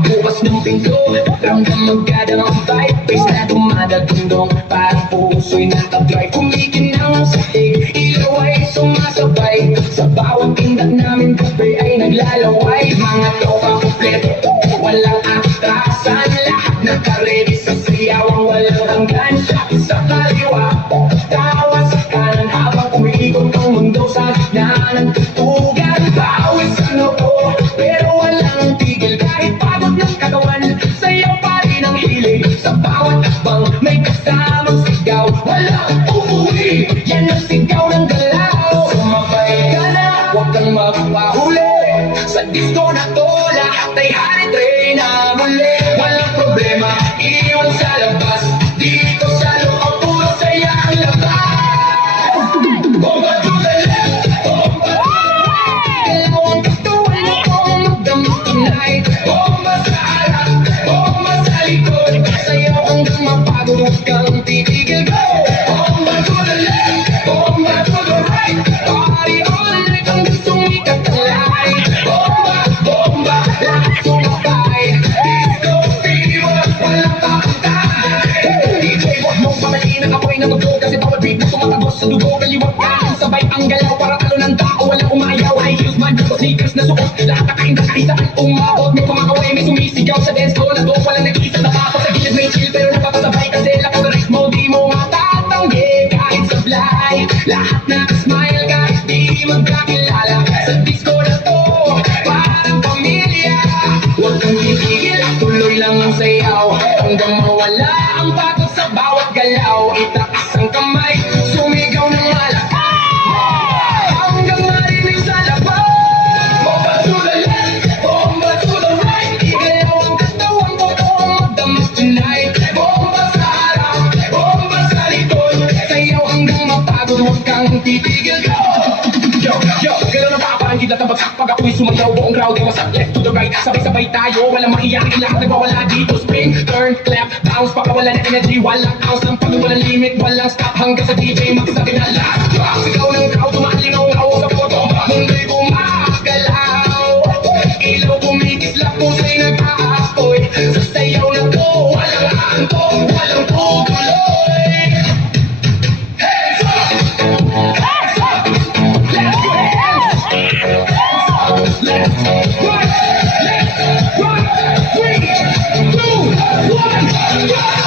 pagbukas ng pinto, ramdam magkadang ang vibe. Base na dumadagundong, parang puso'y nakadrive. Kumikinang ang sahig, ilaw ay sumasabay. Sa bawat tindak namin kape ay naglalaway. Mga tropa kompleto, walang atrasan. Lahat nakaredy sa sayawang walang hanggan. Sa kaliwa, tawa sa kanan, habang umiikot ang mundo sa gitna ng tutugan. Bawis sa noo, pero walang tigil. Kahit pagod ng katawan, sayaw pa rin ang hilig. Sa bawat akbang, may kasamang sigaw. Walang uuwi, yan ang sigaw ng galaw. Sumabay ka na, huwag kang magpahuli. Sa disco na to, lahat ay hari-tray na muli. Walang problema, iwan sa labas. Dito sa loob, puro saya ang labas. Bomba to the left, bomba to the right. Galaw ang katawan mo kung magdamag tonight. Bomba sa harap, bomba sa likod. Sayaw hanggang mapagod, huwag kang titigil, go! Bomba to the left, bomba to the right. Party all night hanggang sumikat ang light. Bomba, bomba, lahat sumabay. Disco fever, walang pakantay. DJ, wag mong pamaliin ang apoy na magdo. Kasi bawat beat na tumatagos sa dugo. Kaliwag ka, sabay ang galaw. Para talo ng tao, walang umayaw. High heels man, sneakers na suot. Lahat nakainda kahit saan umabot. May kumakaway, may sumisigaw sa dance floor na to. Walang nag-iisa na pa sa gilid, may chill pero napapasabay. Kasi lakas sa ritmo, di mo matatanggi. Kahit sablay, lahat nakasmile. Kahit di magkakilala sa disco na to, parang pamilya. Huwag kang titigil, tuloy lang ang sayaw. Hanggang mawala ang pagod sa bawat galaw. Itaas ang kamay, sumigaw ng malakas. Hanggang marinig sa labas. Bomba to the left, bomba to the right. Igalaw ang katawan mo kung magdamag tonight. Bomba sa harap, bomba sa likod. Sayaw hanggang mapagod, huwag kang titigil, go! Yo, yo, galaw na pa parang gitna ng bagsak. Pag ako'y sumayaw, buong crowd ay wasak. Left to the right, sabay-sabay tayo. Walang makiyakin, lahat nagwawala dito. Spin, turn, clap, bounce. Baka wala na energy, walang ounce. Ng pag walang limit, walang stop. Hanggang sa DJ magsabi na last drop. Sigaw ng crowd, tumalingaw-ngaw sa photo. Mundo'y gumagalaw. Ilaw kumikislap, pusa'y nag-aapoy. Sa sayaw na to, walang antong, walang tutuloy. Hands up! Hands up! Let's go! Let's run, let's run, 3, 2, 1, run!